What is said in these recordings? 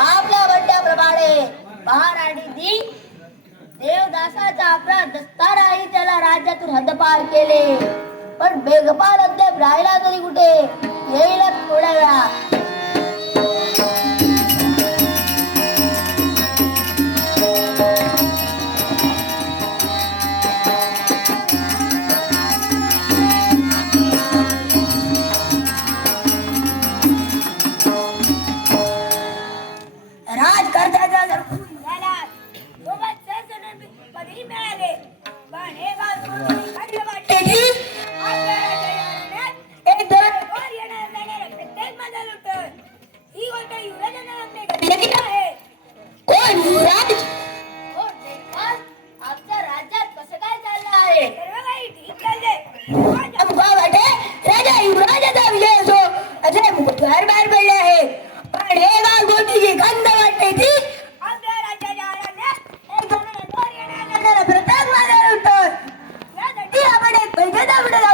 आपल्या म्हणल्याप्रमाणे महाराणी देवदासाचा आपला दस्तार आई त्याला राज्यातून हद्दपार केले. पण बेगपाल अद्याप राहिला तरी कुठे? येईल थोड्या वेळा விடலாம்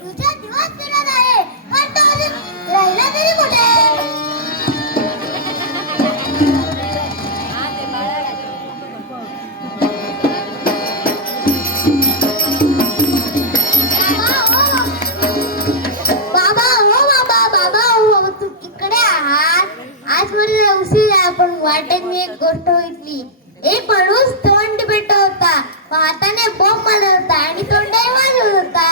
तुझा दिवस फिरत आहे. पण तो अजून राहिला तरी कुठे? बाबा हो बाबा बाबा हो तू इकडे आहात? आज मला उशीर आहे मी एक गोष्ट ऐकली. एक माणूस तोंड बेटा होता हाताने बॉम्ब मारत होता आणि तोंडही मारत होता.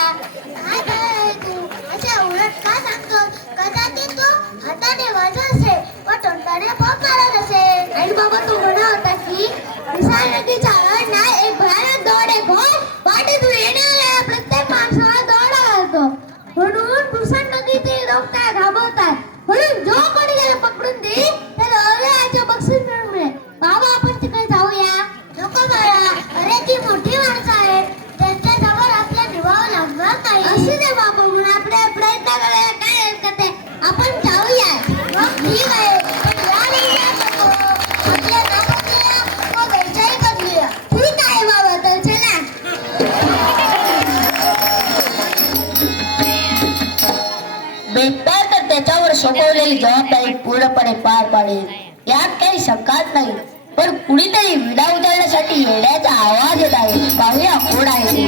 देखील जबाबदारी पूर्णपणे पार पाडेल. यात काही शंकाच नाही. पण कुणीतरी विडा उतरण्यासाठी येण्याचा आवाज येत आहे. पाहूया कोण आहे.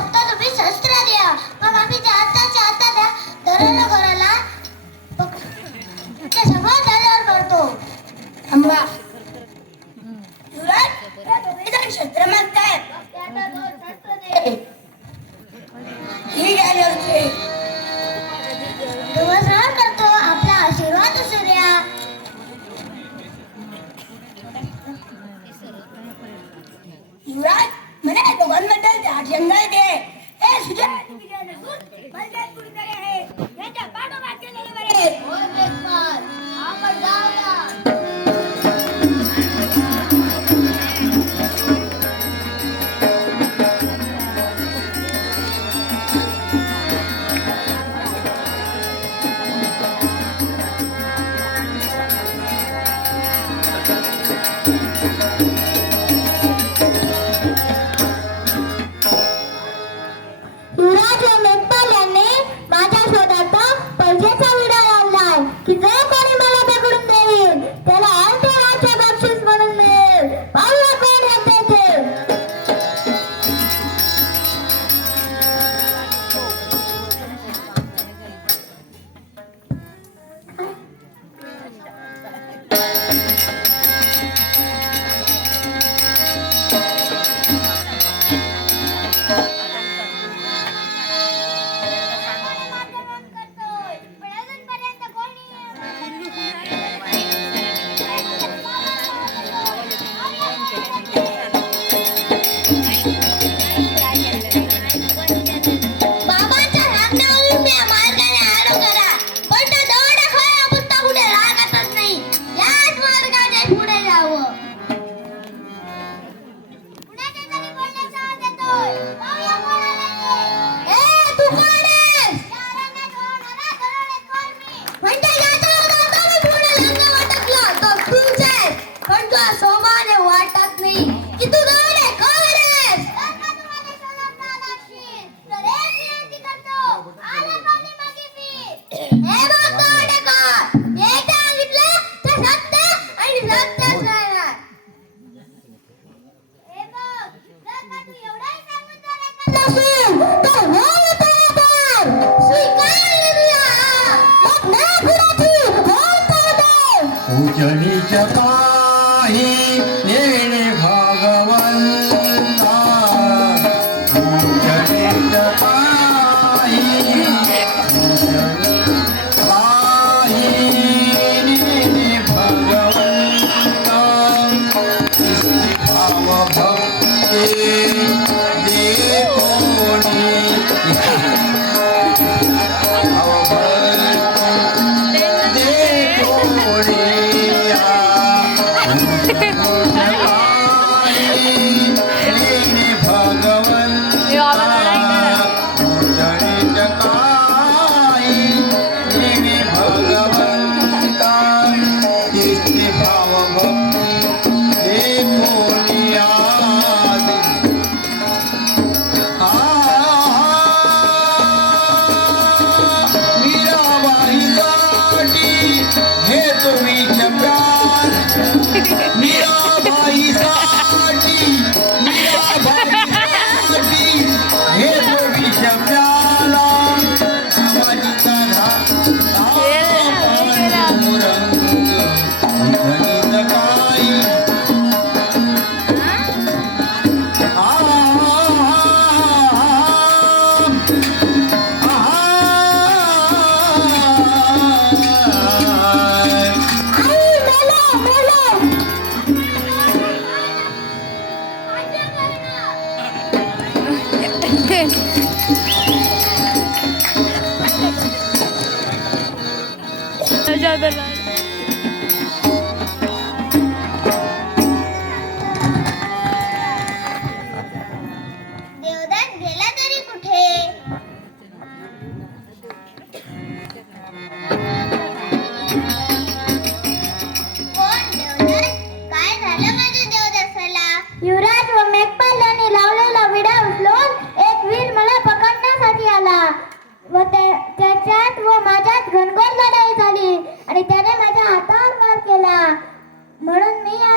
जंगल दे हे आपण जाऊया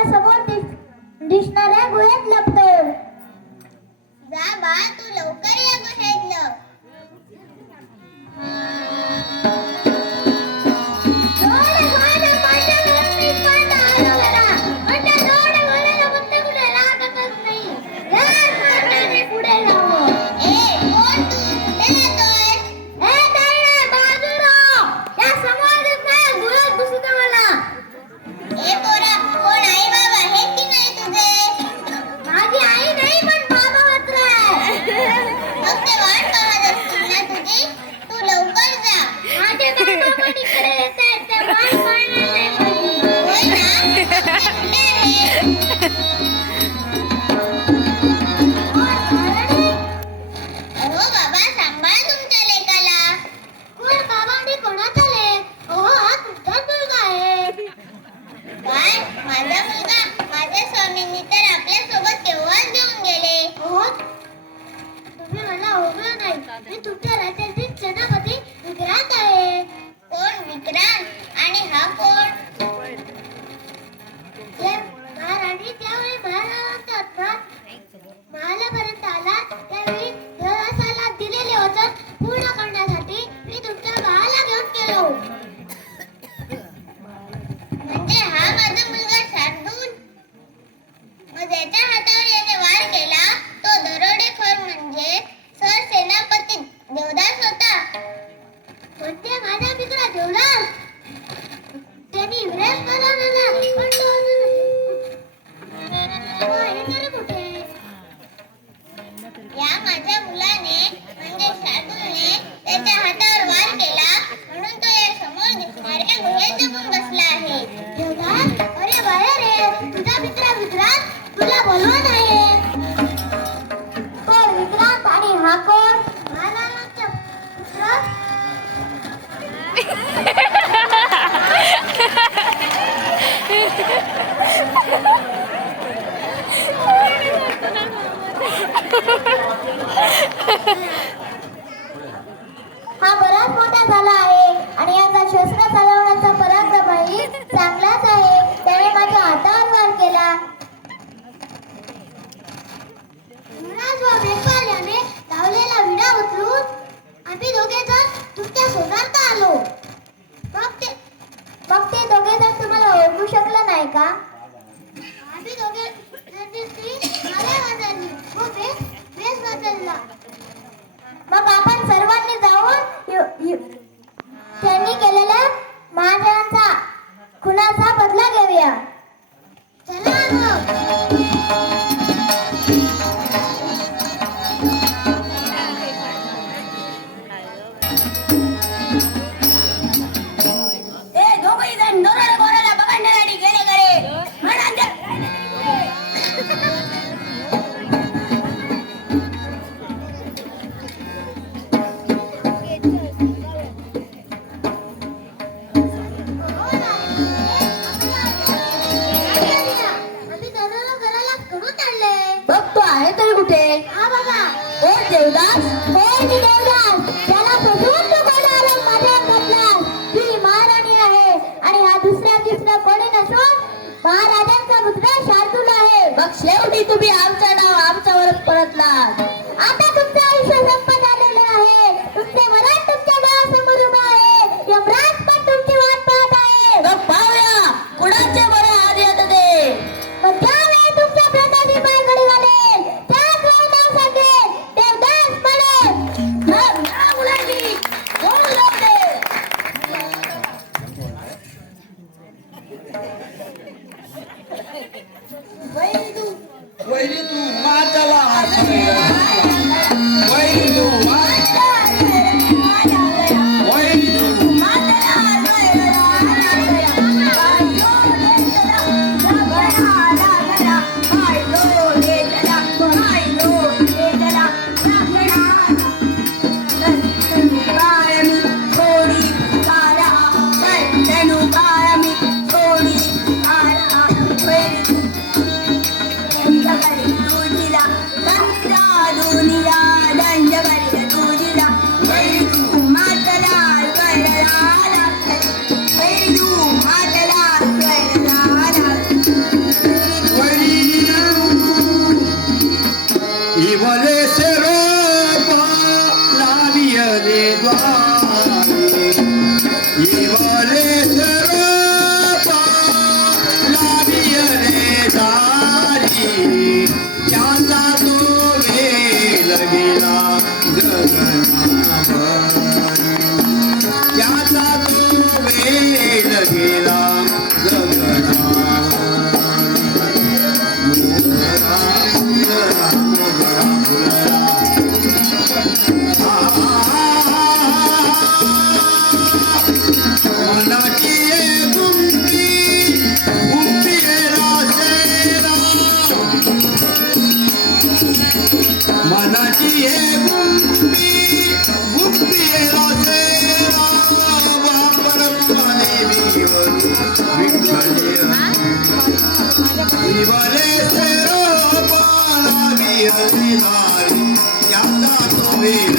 समोर दिस- दिसणाऱ्या गुहेत लपतो Ne tutte माझा मित्र देवदास त्यांनी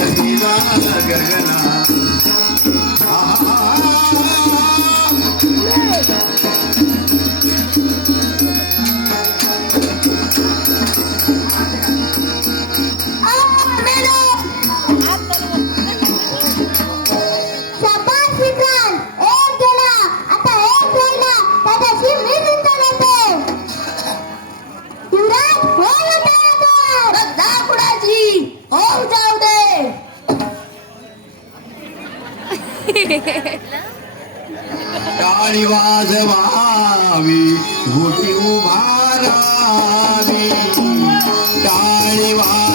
तो टाळी वाजवावी घोटी उभारावी टाळी वाज